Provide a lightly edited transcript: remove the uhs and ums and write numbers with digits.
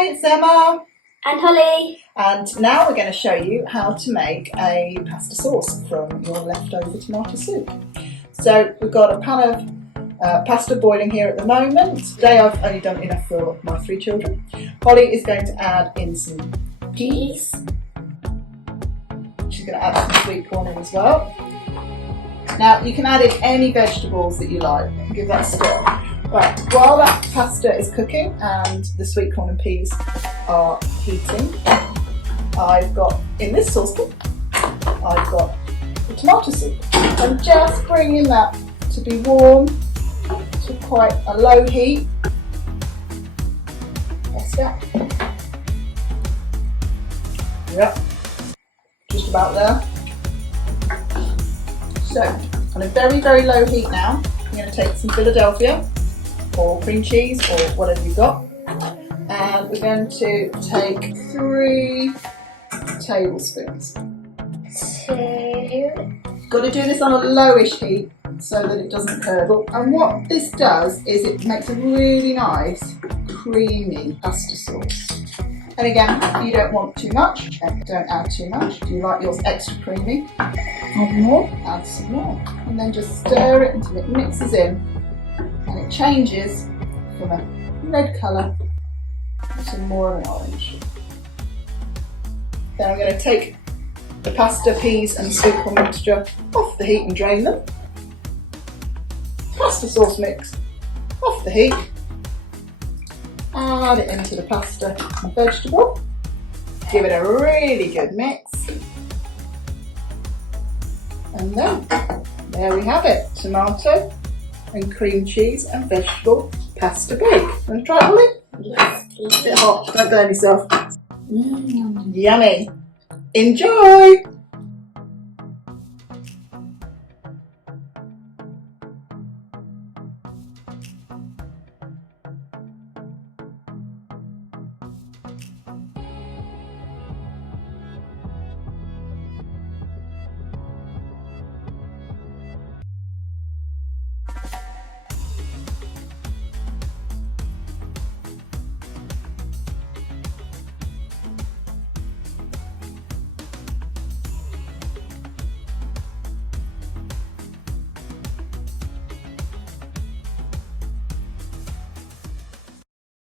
Hi, it's Emma. And Holly. And now we're going to show you how to make a pasta sauce from your leftover tomato soup. So we've got a pan of pasta boiling here at the moment. Today I've only done enough for my 3 children. Holly is going to add in some peas. She's going to add some sweet corn in as well. Now you can add in any vegetables that you like and give that a stir. Right, while that pasta is cooking and the sweet corn and peas are heating, I've got, in this saucepan, I've got the tomato soup. I'm just bringing that to be warm to quite a low heat. That's that. Yep, just about there. So, on a very, very low heat now, I'm going to take some Philadelphia or cream cheese or whatever you've got, and we're going to take 3 tablespoons. 2. Got to do this on a lowish heat so that it doesn't curdle, and what this does is it makes a really nice creamy pasta sauce. And again, you don't want too much, don't add too much. Do you like yours extra creamy? Add more. Add some more, and then just stir it until it mixes in and it changes from a red colour to more of an orange. Then I'm going to take the pasta, peas and sweet corn mixture off the heat and drain them. Pasta sauce mix off the heat. Add it into the pasta and vegetable. Give it a really good mix. And then, there we have it. Tomato and cream cheese and vegetable pasta bake. Want to try it, Holly? Yes, please. A bit hot, don't burn yourself. Yummy. Enjoy!